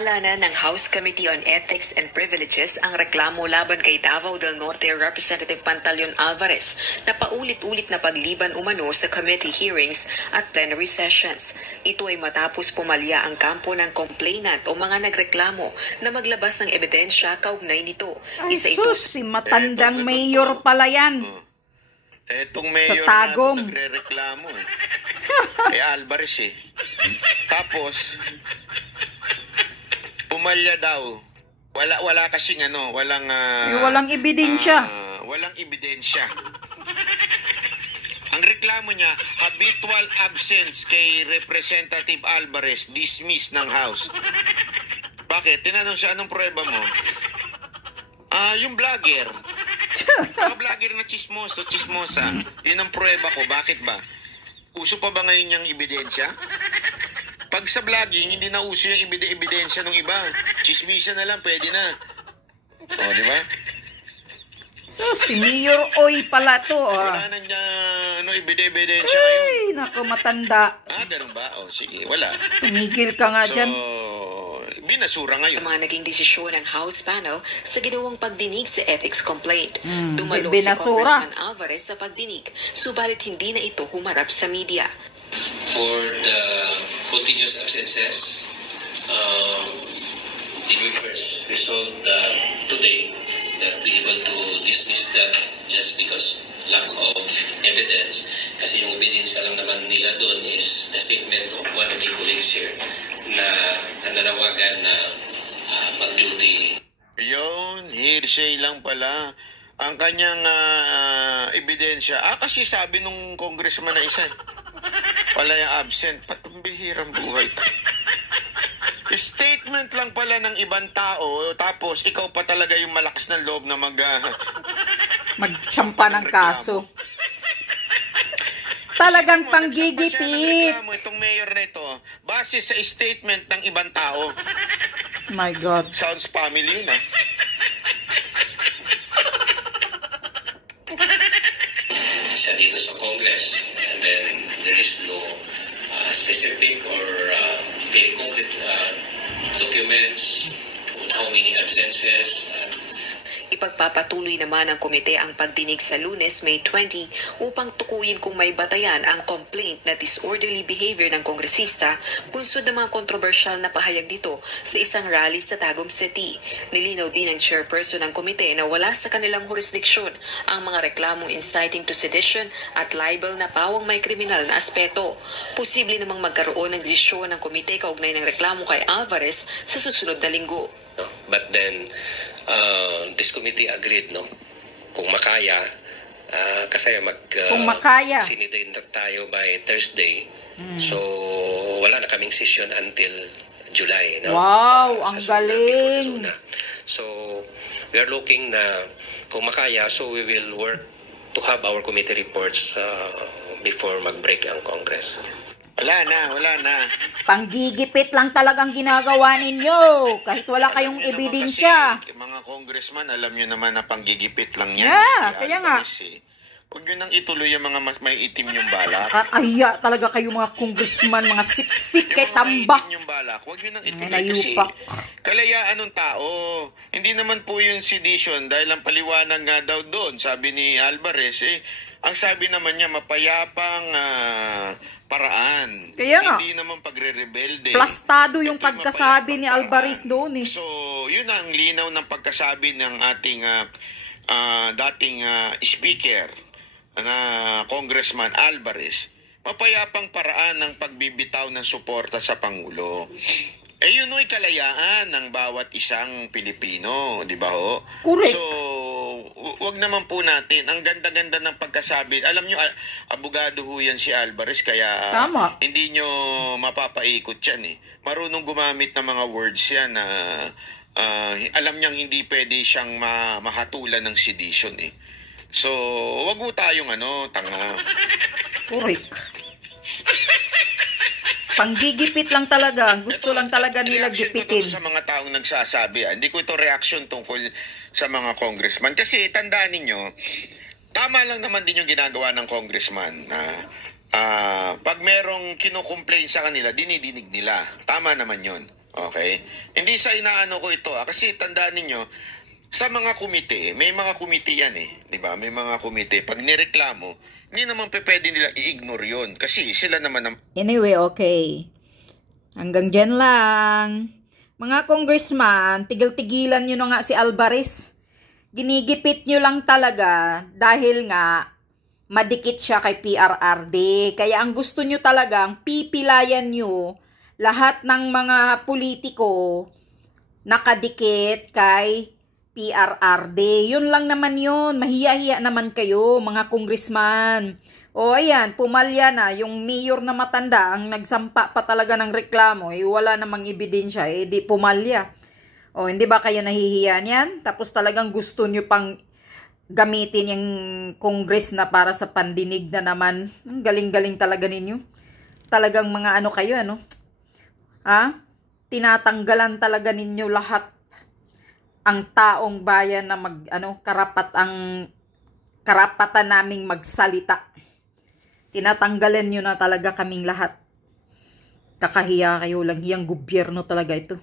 Alana ng House Committee on Ethics and Privileges ang reklamo laban kay Davao del Norte Representative Pantaleon Alvarez na paulit-ulit na pagliban umano sa committee hearings at plenary sessions. Ito ay matapos pumalya ang kampo ng complainant o mga nagreklamo na maglabas ng ebidensya kaugnay nito. Ay sus, si matandang mayor pala yan. Etong mayor sa Tagum na nagre-reklamo kay Alvarez Tapos pumalya daw. Wala kasing walang ebidensya. Walang ebidensya. Ang reklamo niya, habitual absence kay Representative Alvarez dismissed ng House. Bakit? Tinanong siya, anong prueba mo? Yung vlogger. Mga vlogger na chismosa. Yun ang prueba ko. Bakit ba? Uso pa ba ngayon yung ebidensya? Pag sa vlogging, hindi na uso yung ebidensya ng iba. Chismisa na lang, pwede na. O, di ba? So, si Mayor Oy pala to. Wala na niya, ebidensya ngayon. Ay, naku, matanda. Ganun ba? O, sige, wala. Tumigil ka nga dyan. Binasura ngayon. Ang mga naging desisyon ng House panel sa ginawang pagdinig sa ethics complaint. Dumalo si binasura. Congressman Alvarez sa pagdinig, subalit hindi na ito humarap sa media. For the continuous absences, the members resolved today that we able to dismiss that just because lack of evidence. Kasi yung ebidensya lang naman nila doon is the statement of one of the colleagues here na nananawagan na mag-duty. Yun, hearsay lang pala ang kanyang ebidensya. Kasi sabi nung congressman na isa, pala yung absent. Patumbihirang buhay ko. Statement lang pala ng ibang tao, tapos ikaw pa talaga yung malakas ng loob na magsampa ng kaso. Talagang panggigipit. Itong mayor na ito, base sa statement ng ibang tao. My God. Sounds family yun, Isa dito sa Congress, and then there is no specific or very concrete documents on how many absences. Ipagpapatuloy naman ng komite ang pagdinig sa Lunes, May 20 upang tukuyin kung may batayan ang complaint na disorderly behavior ng kongresista bunsod ng mga kontrobersyal na pahayag dito sa isang rally sa Tagum City. Nilinaw din ng chairperson ng komite na wala sa kanilang jurisdiksyon ang mga reklamong inciting to sedition at libel na pawang may kriminal na aspeto. Posible namang magkaroon ng desisyon ng komite kaugnay ng reklamo kay Alvarez sa susunod na linggo. But then, this committee agreed, kung makaya, kasi kung makaya, sinidain tayo by Thursday. So, wala na kaming session until July. Wow, ang galing! So, we are looking na kung makaya, so we will work to have our committee reports before mag-break ang Congress. Wala na. Panggigipit lang talagang ginagawa ninyo. Kahit wala kayong ebidensya. Mga congressman, alam nyo naman na panggigipit lang yan. Kaya nga. Huwag nyo nang ituloy yung mga may itim yung balak. Kakaya talaga kayo mga congressman, mga sip-sip kay tambak. Yung balak, huwag nyo nang ituloy kasi kalayaan ng tao. Hindi naman po yung sedition dahil ang paliwanag nga daw doon, sabi ni Alvarez, ang sabi naman niya, mapayapang paraan. Kaya nga. Hindi naman pagre-rebelde. Plastado yung pagkasabi ni Alvarez doon So, yun ang linaw ng pagkasabi ng ating dating speaker na Congressman Alvarez. Mapayapang paraan ng pagbibitaw ng suporta sa Pangulo. Yun ay kalayaan ng bawat isang Pilipino, di ba ho? Correct. So, wag naman po natin. Ang ganda-ganda ng pagkasabi. Alam nyo, abogado ho yan si Alvarez, kaya tama. Hindi nyo mapapaikot yan Marunong gumamit ng mga words yan na alam niyang hindi pwede siyang mahatulan ng sedition So, wag ho tayong tanga. Correct. Panggigipit lang talaga. Gusto lang talaga nila gipitin. Sa mga taong nagsasabi, hindi ko ito reaction tungkol sa mga congressman. Kasi tandaan ninyo, tama lang naman din yung ginagawa ng congressman na pag merong kinukomplain sa kanila, dinidinig nila. Tama naman yon. Okay? Hindi sa inaano ko ito kasi tandaan ninyo, sa mga komite, may mga komite yan eh. Diba? May mga komite. Pag nireklamo, hindi naman pwede nila i-ignore yun. Kasi sila naman ang... Anyway, okay. Hanggang dyan lang. Mga congressman, tigil-tigilan nyo na nga si Alvarez. Ginigipit nyo lang talaga dahil nga madikit siya kay PRRD. Kaya ang gusto nyo talagang pipilayan nyo lahat ng mga politiko nakadikit kay PRRD. Yun lang naman yun. Mahiya-hiya naman kayo, mga congressman. O ayan, pumalya na. Yung mayor na matanda, ang nagsampa pa talaga ng reklamo, wala namang ebidensya, di pumalya. O hindi ba kayo nahihiya niyan? Tapos talagang gusto nyo pang gamitin yung Congress na para sa pandinig na naman. Ang galing-galing talaga ninyo. Talagang mga ano kayo, ano? Ha? Tinatanggalan talaga ninyo lahat ang taong bayan na karapatan naming magsalita. Tinatanggalan nyo na talaga kaming lahat. Kakahiya kayo lang, hiyang gobyerno talaga ito.